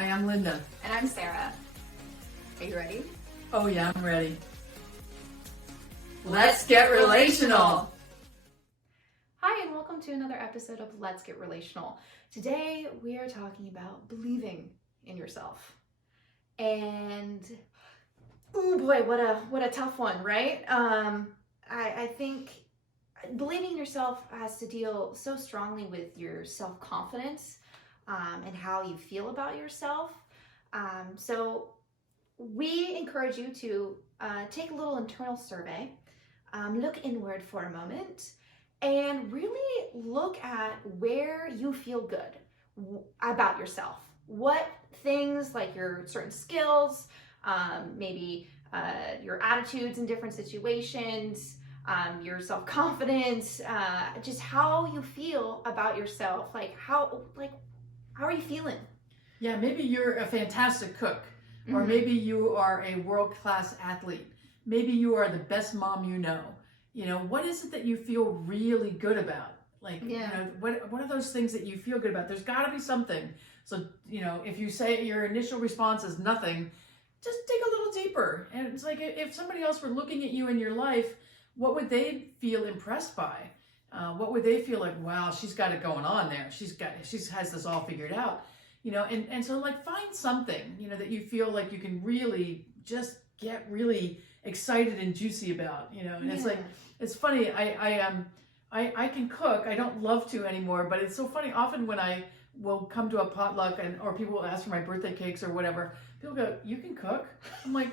Hi, I'm Linda. And I'm Sarah. Are you ready? Oh yeah, I'm ready. Let's get relational. Hi, and welcome to another episode of Let's Get Relational. Today we are talking about believing in yourself. And oh boy, what a tough one, right? I think believing in yourself has to deal so strongly with your self-confidence and how you feel about yourself. So we encourage you to take a little internal survey, look inward for a moment, and really look at where you feel good about yourself. What things, like your certain skills, maybe your attitudes in different situations, your self-confidence, just how you feel about yourself. How are you feeling? Yeah, maybe you're a fantastic cook, or maybe you are a world-class athlete. Maybe you are the best mom you know. You know, what is it that you feel really good about? Like, you know, what are those things that you feel good about? There's got to be something. So, you know, if you say your initial response is nothing, just dig a little deeper. And it's like, if somebody else were looking at you in your life, what would they feel impressed by? What would they feel like, wow, she's got it going on there. She has this all figured out. You know, and so like find something, you know, that you feel like you can really just get really excited and juicy about, you know. And it's like, it's funny, I can cook. I don't love to anymore, but it's so funny. Often when I will come to a potluck or people will ask for my birthday cakes or whatever, people go, "You can cook?" I'm like,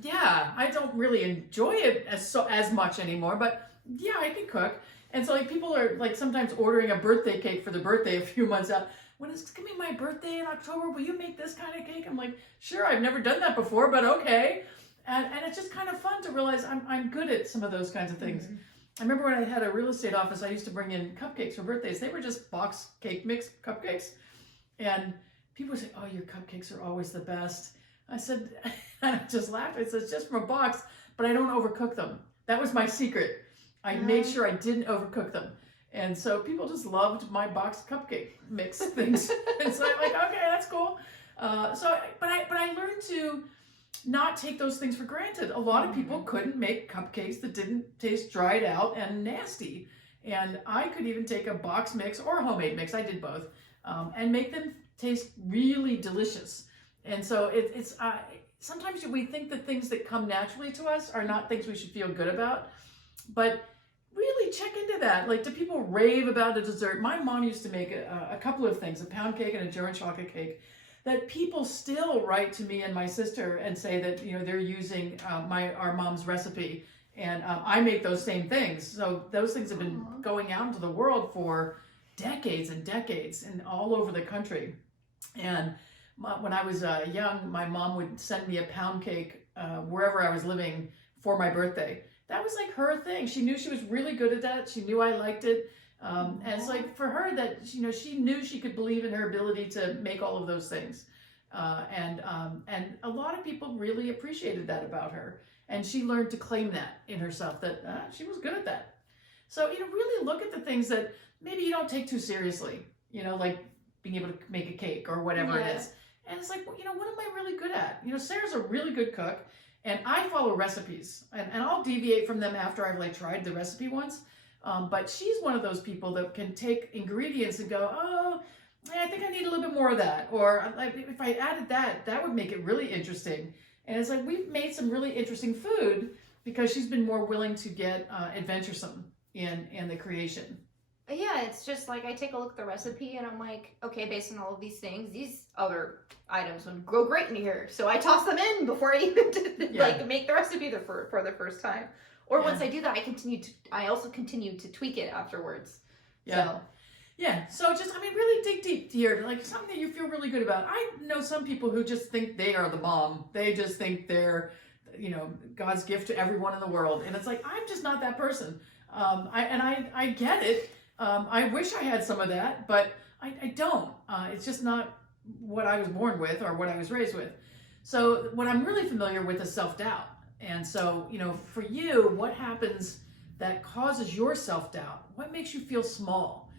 yeah, I don't really enjoy it as much anymore, but yeah, I can cook. And so like people are like sometimes ordering a birthday cake for their birthday a few months out. When it's gonna be my birthday in October, will you make this kind of cake? I'm like, sure, I've never done that before, but okay. And it's just kind of fun to realize I'm good at some of those kinds of things. I remember when I had a real estate office, I used to bring in cupcakes for birthdays. They were just box cake mix cupcakes. And people would say, "Oh, your cupcakes are always the best." I said, I just laughed. I said, "It's just from a box, but I don't overcook them." That was my secret. I made sure I didn't overcook them. And so people just loved my box cupcake mix things. And so I'm like, okay, that's cool. But I learned to not take those things for granted. A lot of people couldn't make cupcakes that didn't taste dried out and nasty. And I could even take a box mix or a homemade mix, I did both, and make them taste really delicious. And so it's sometimes we think that things that come naturally to us are not things we should feel good about, but really check into that. Like, do people rave about a dessert? My mom used to make a couple of things, a pound cake and a German chocolate cake, that people still write to me and my sister and say that, you know, they're using our mom's recipe, and I make those same things. So those things have been going out into the world for decades and decades and all over the country. And when I was young, my mom would send me a pound cake wherever I was living for my birthday. That was like her thing. She knew she was really good at that. She knew I liked it. And it's like for her that, you know, she knew she could believe in her ability to make all of those things. And a lot of people really appreciated that about her. And she learned to claim that in herself, that she was good at that. So, you know, really look at the things that maybe you don't take too seriously, you know, like being able to make a cake or whatever it is. And it's like, well, you know, what am I really good at? You know, Sarah's a really good cook. And I follow recipes, and I'll deviate from them after I've like tried the recipe once. But she's one of those people that can take ingredients and go, "Oh, I think I need a little bit more of that." Or if I added that, that would make it really interesting. And it's like, we've made some really interesting food because she's been more willing to get adventuresome in the creation. Yeah, it's just like I take a look at the recipe and I'm like, okay, based on all of these things, these other items would go great in here. So I toss them in before I even like make the recipe for the first time. Or once I do that, I also continue to tweak it afterwards. Yeah. So just, I mean, really dig deep here, like something that you feel really good about. I know some people who just think they are the bomb. They just think they're, you know, God's gift to everyone in the world. And it's like, I'm just not that person. I get it. I wish I had some of that, but I don't. It's just not what I was born with or what I was raised with. So what I'm really familiar with is self-doubt. And so, you know, for you, what happens that causes your self-doubt? What makes you feel small?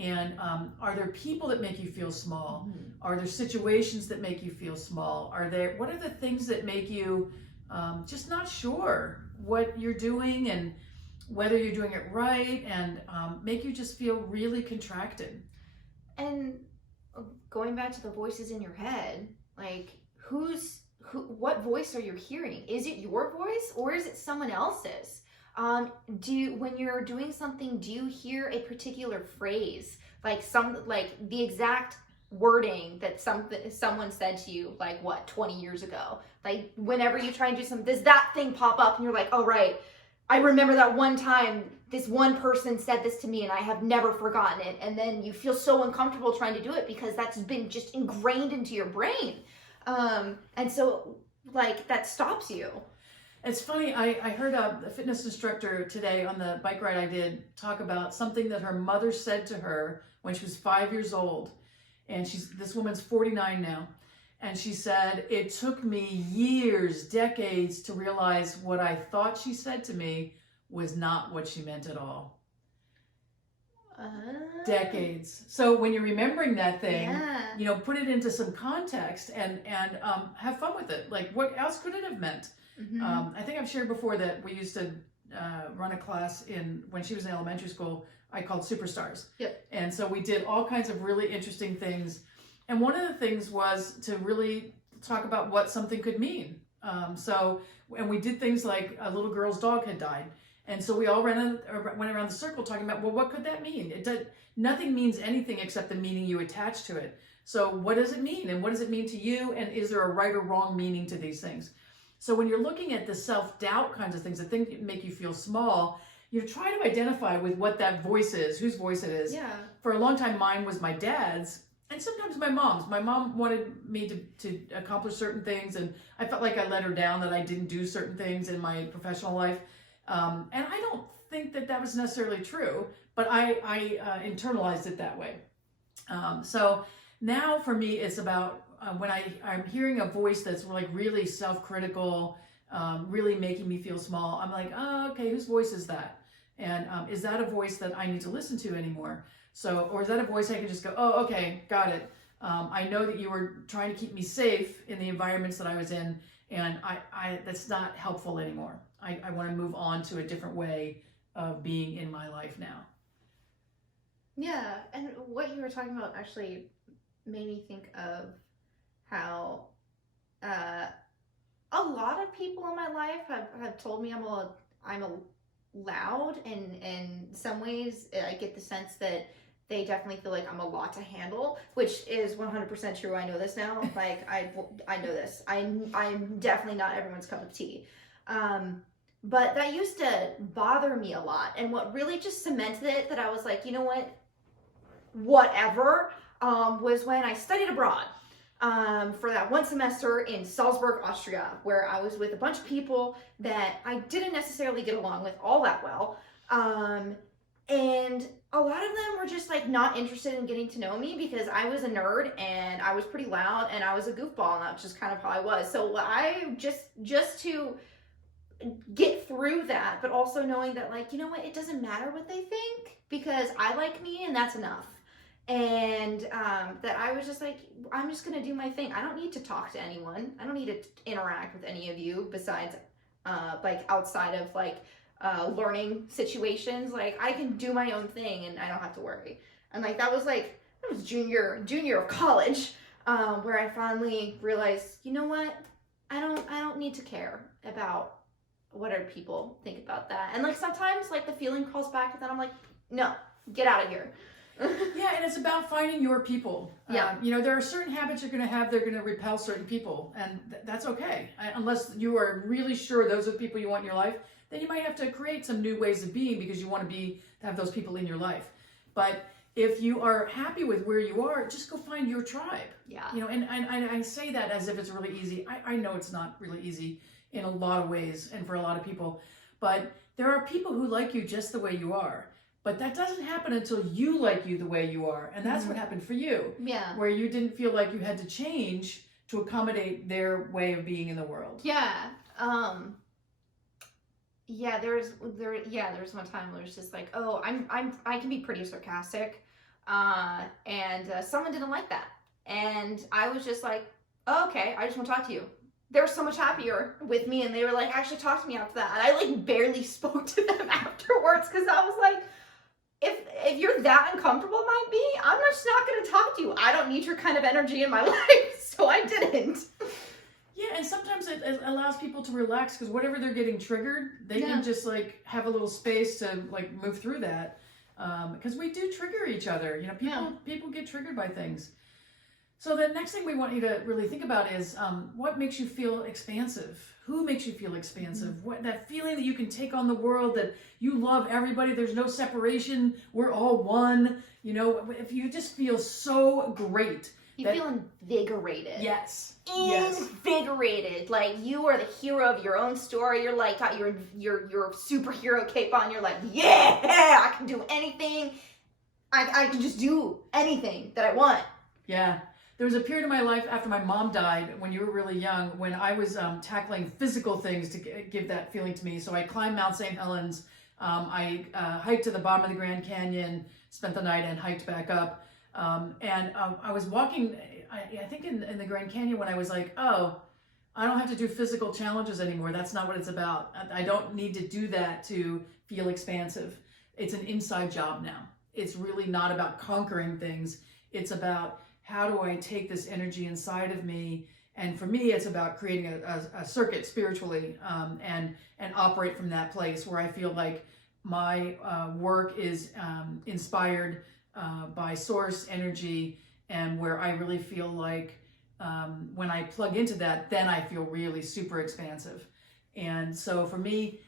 And are there people that make you feel small? Are there situations that make you feel small? What are the things that make you just not sure what you're doing and whether you're doing it right, and make you just feel really contracted? And going back to the voices in your head, like what voice are you hearing? Is it your voice or is it someone else's? When you're doing something, do you hear a particular phrase, like the exact wording that someone said to you, like 20 years ago? Like whenever you try and do something, does that thing pop up and you're like, oh right, I remember that one time this one person said this to me and I have never forgotten it. And then you feel so uncomfortable trying to do it because that's been just ingrained into your brain. And so like that stops you. It's funny, I heard a fitness instructor today on the bike ride I did talk about something that her mother said to her when she was 5 years old. And this woman's 49 now. And she said, it took me years, decades to realize what I thought she said to me was not what she meant at all. Decades. So when you're remembering that thing, put it into some context and have fun with it. Like, what else could it have meant? I think I've shared before that we used to run a class when she was in elementary school, I called Superstars. Yep. And so we did all kinds of really interesting things. And one of the things was to really talk about what something could mean. And we did things like a little girl's dog had died. And so we all went around the circle talking about, well, what could that mean? Nothing means anything except the meaning you attach to it. So what does it mean? And what does it mean to you? And is there a right or wrong meaning to these things? So when you're looking at the self-doubt kinds of things, the things that make you feel small, you try to identify with what that voice is, whose voice it is. Yeah. For a long time, mine was my dad's, and sometimes my mom's. My mom wanted me to accomplish certain things, and I felt like I let her down, that I didn't do certain things in my professional life. And I don't think that was necessarily true, but I internalized it that way. So now for me, it's about when I'm hearing a voice that's like really self-critical, really making me feel small, I'm like, oh, okay, whose voice is that? And is that a voice that I need to listen to anymore? Or is that a voice I can just go, oh, okay, got it. I know that you were trying to keep me safe in the environments that I was in, and that's not helpful anymore. I want to move on to a different way of being in my life now. Yeah, and what you were talking about actually made me think of how a lot of people in my life have told me I'm a loud, and in some ways I get the sense that they definitely feel like I'm a lot to handle, which is 100% true. I know this now. Like I know this. I'm definitely not everyone's cup of tea. But that used to bother me a lot. And what really just cemented it, that I was like, you know what, whatever, was when I studied abroad for that one semester in Salzburg, Austria, where I was with a bunch of people that I didn't necessarily get along with all that well. And a lot of them were just like not interested in getting to know me because I was a nerd and I was pretty loud and I was a goofball, and that's just kind of how I was. So I just to get through that, but also knowing that, like, you know what, it doesn't matter what they think because I like me and that's enough. And that I was just like, I'm just gonna do my thing. I don't need to talk to anyone. I don't need to interact with any of you besides like outside of like learning situations. Like I can do my own thing and I don't have to worry. And like that was junior of college, where I finally realized, you know what, I don't need to care about what other people think about that. And like sometimes like the feeling crawls back and then I'm like, no, get out of here. Yeah, and it's about finding your people. Yeah. There are certain habits you're going to have, they're going to repel certain people, and that's okay. Unless you are really sure those are the people you want in your life, then you might have to create some new ways of being because you want to have those people in your life. But if you are happy with where you are, just go find your tribe. Yeah. And I say that as if it's really easy. I know it's not really easy in a lot of ways and for a lot of people, but there are people who like you just the way you are. But that doesn't happen until you like you the way you are. And that's what happened for you. Yeah. Where you didn't feel like you had to change to accommodate their way of being in the world. Yeah. There was one time where it's just like, oh, I can be pretty sarcastic. and someone didn't like that. And I was just like, oh, okay, I just want to talk to you. They were so much happier with me, and they were like, actually talk to me after that. And I like barely spoke to them afterwards, because I was like, if you're that uncomfortable by me, I'm just not going to talk to you. I don't need your kind of energy in my life. So I didn't. Yeah, and sometimes it allows people to relax, because whatever they're getting triggered, they can just like have a little space to like move through that. Because we do trigger each other. You know, people get triggered by things. So the next thing we want you to really think about is what makes you feel expansive? Who makes you feel expansive? What, that feeling that you can take on the world, that you love everybody, there's no separation, we're all one. You know, if you just feel so great. You feel invigorated. Yes. Invigorated. Like you are the hero of your own story. You're like got your superhero cape on. You're like, yeah, I can do anything. I can just do anything that I want. Yeah. There was a period of my life after my mom died, when you were really young, when I was tackling physical things to give that feeling to me. So I climbed Mount St. Helens. I hiked to the bottom of the Grand Canyon, spent the night and hiked back up. And I was walking, I think in the Grand Canyon, when I was like, oh, I don't have to do physical challenges anymore. That's not what it's about. I don't need to do that to feel expansive. It's an inside job now. It's really not about conquering things. It's about, how do I take this energy inside of me? And for me, it's about creating a circuit spiritually, and operate from that place where I feel like my work is inspired by source energy, and where I really feel like when I plug into that, then I feel really super expansive. And so for me,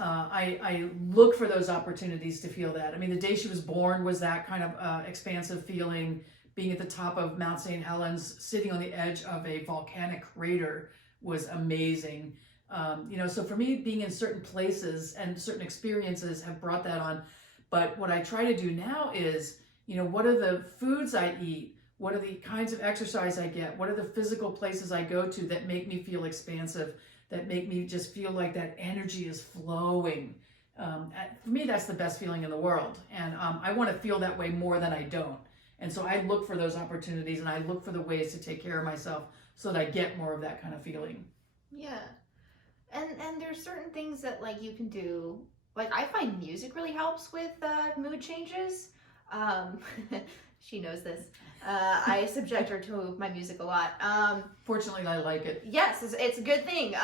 I look for those opportunities to feel that. I mean, the day she was born was that kind of expansive feeling. Being at the top of Mount St. Helens, sitting on the edge of a volcanic crater was amazing. You know, so for me, being in certain places and certain experiences have brought that on. But what I try to do now is, you know, what are the foods I eat? What are the kinds of exercise I get? What are the physical places I go to that make me feel expansive, that make me just feel like that energy is flowing? For me, that's the best feeling in the world. And I want to feel that way more than I don't. And so I look for those opportunities, and I look for the ways to take care of myself so that I get more of that kind of feeling. Yeah. And there's certain things that like you can do. Like I find music really helps with mood changes. She knows this. I subject her to my music a lot. Fortunately, I like it. Yes, it's a good thing.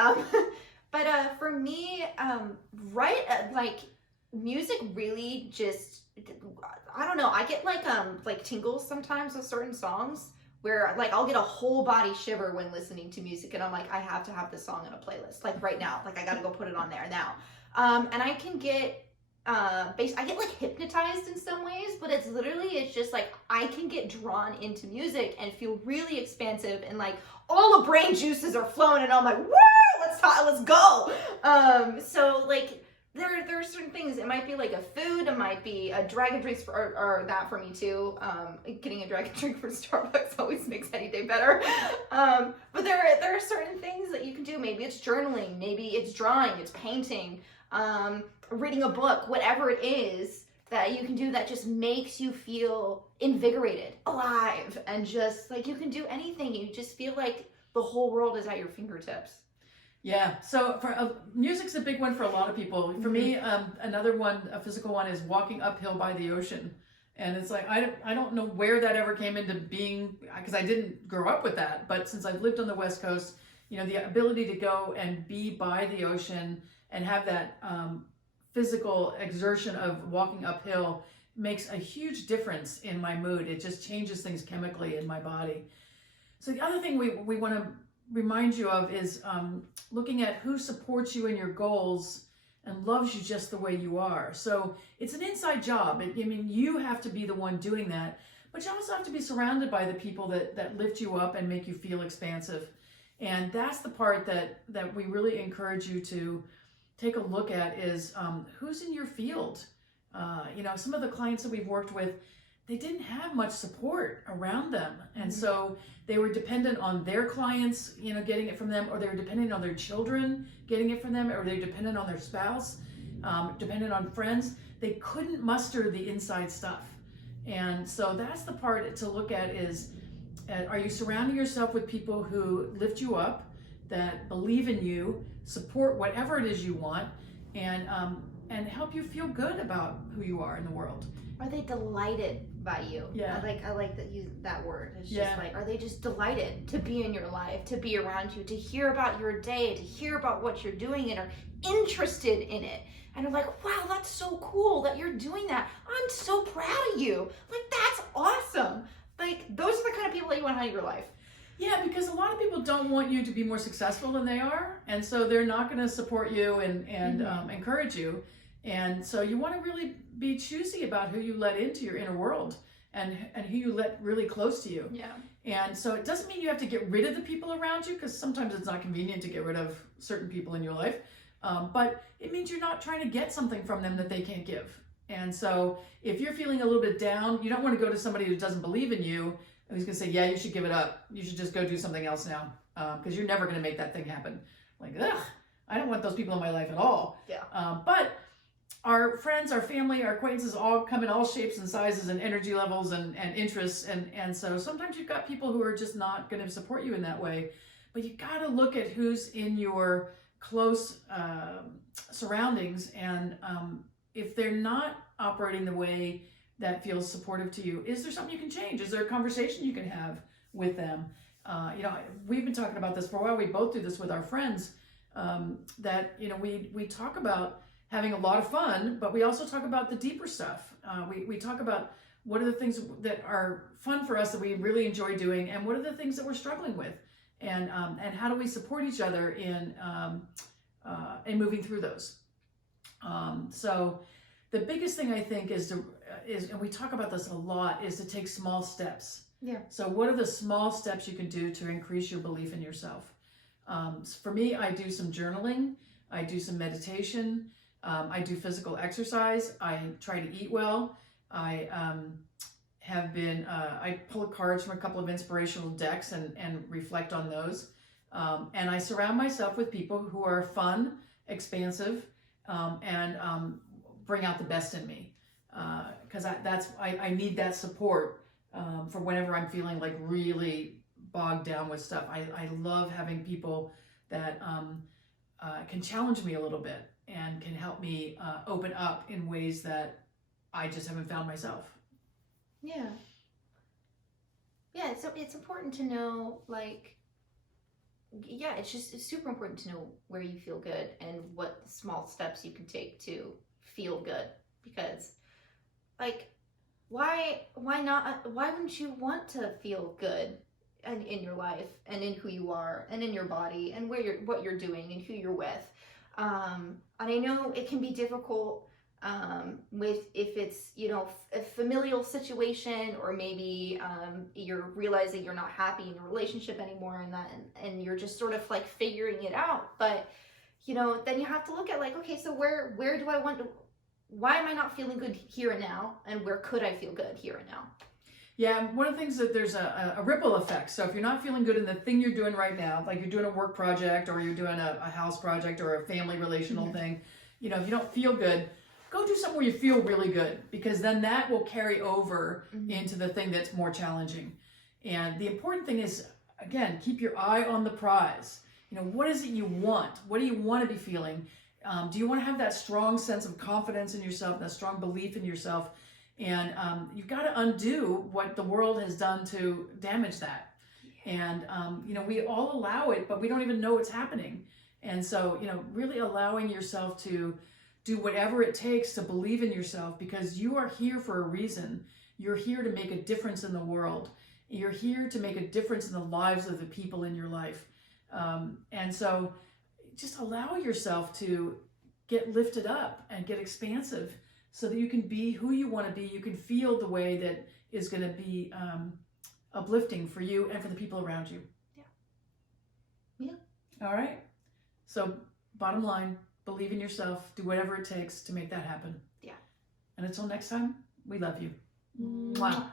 But for me, like music really just, I don't know, I get like tingles sometimes with certain songs, where like I'll get a whole body shiver when listening to music, and I'm like, I have to have this song in a playlist, like right now, like I gotta go put it on there now. And I can get I get like hypnotized in some ways, but it's just like I can get drawn into music and feel really expansive, and like all the brain juices are flowing, and I'm like, woo, let's go. So like there are certain things. It might be like a food, it might be a dragon drinks or that for me too. Getting a dragon drink from Starbucks always makes any day better. But there are certain things that you can do. Maybe it's journaling, maybe it's drawing, it's painting, reading a book, whatever it is that you can do that just makes you feel invigorated, alive, and just like you can do anything. You just feel like the whole world is at your fingertips. Yeah, so for music's a big one for a lot of people. For me, another one, a physical one, is walking uphill by the ocean. And it's like, I don't know where that ever came into being, because I didn't grow up with that. But since I've lived on the West Coast, you know, the ability to go and be by the ocean and have that physical exertion of walking uphill makes a huge difference in my mood. It just changes things chemically in my body. So the other thing we want to remind you of is looking at who supports you in your goals and loves you just the way you are. So it's an inside job. I mean, you have to be the one doing that, but you also have to be surrounded by the people that lift you up and make you feel expansive. And that's the part that we really encourage you to take a look at is who's in your field. You know, some of the clients that we've worked with, they didn't have much support around them. And so they were dependent on their clients, you know, getting it from them, or they were dependent on their children getting it from them, or they're dependent on their spouse, dependent on friends. They couldn't muster the inside stuff. And so that's the part to look at is, are you surrounding yourself with people who lift you up, that believe in you, support whatever it is you want, and help you feel good about who you are in the world? Are they delighted by you? Yeah. I like that word. It's Yeah. just like, are they just delighted to be in your life, to be around you, to hear about your day, to hear about what you're doing, and are interested in it? And are like, wow, that's so cool that you're doing that. I'm so proud of you. Like, that's awesome. Like, those are the kind of people that you want to have in your life. Yeah, because a lot of people don't want you to be more successful than they are, and so they're not going to support you and encourage you. And so you want to really be choosy about who you let into your inner world and who you let really close to you. Yeah. And so it doesn't mean you have to get rid of the people around you, because sometimes it's not convenient to get rid of certain people in your life. But it means you're not trying to get something from them that they can't give. And so if you're feeling a little bit down, you don't want to go to somebody who doesn't believe in you and who's going to say, yeah, you should give it up. You should just go do something else now, because you're never going to make that thing happen. Like, ugh, I don't want those people in my life at all. Yeah. But our friends, our family, our acquaintances all come in all shapes and sizes and energy levels and interests. And so sometimes you've got people who are just not going to support you in that way. But you got to look at who's in your close surroundings, and if they're not operating the way that feels supportive to you, is there something you can change? Is there a conversation you can have with them? We've been talking about this for a while. We both do this with our friends, that we talk about having a lot of fun, but we also talk about the deeper stuff. We talk about what are the things that are fun for us that we really enjoy doing, and what are the things that we're struggling with, and how do we support each other in moving through those. So the biggest thing I think is, and we talk about this a lot, is to take small steps. Yeah. So what are the small steps you can do to increase your belief in yourself? For me, I do some journaling, I do some meditation, I do physical exercise, I try to eat well, I pull cards from a couple of inspirational decks and reflect on those. And I surround myself with people who are fun, expansive, and bring out the best in me. Because I need that support for whenever I'm feeling like really bogged down with stuff. I love having people that can challenge me a little bit and can help me open up in ways that I just haven't found myself. Yeah. Yeah, it's important to know, like, yeah, it's super important to know where you feel good and what small steps you can take to feel good. Because, like, why wouldn't you want to feel good and in your life and in who you are and in your body and what you're doing and who you're with? And I know it can be difficult if it's, a familial situation, or maybe you're realizing you're not happy in your relationship anymore, and you're just sort of like figuring it out. But then you have to look at, like, okay, so where do I want to, why am I not feeling good here and now, and where could I feel good here and now? Yeah, one of the things that there's a ripple effect. So if you're not feeling good in the thing you're doing right now, like you're doing a work project, or you're doing a house project, or a family relational thing, if you don't feel good, go do something where you feel really good, because then that will carry over into the thing that's more challenging. And the important thing is, again, keep your eye on the prize. What is it you want? What do you want to be feeling? Do you want to have that strong sense of confidence in yourself, that strong belief in yourself? And you've got to undo what the world has done to damage that. And, we all allow it, but we don't even know it's happening. And so, really allowing yourself to do whatever it takes to believe in yourself, because you are here for a reason. You're here to make a difference in the world. You're here to make a difference in the lives of the people in your life. And so just allow yourself to get lifted up and get expansive, so that you can be who you want to be. You can feel the way that is going to be uplifting for you and for the people around you. Yeah. All right. So bottom line, believe in yourself. Do whatever it takes to make that happen. Yeah. And until next time, we love you. Mwah.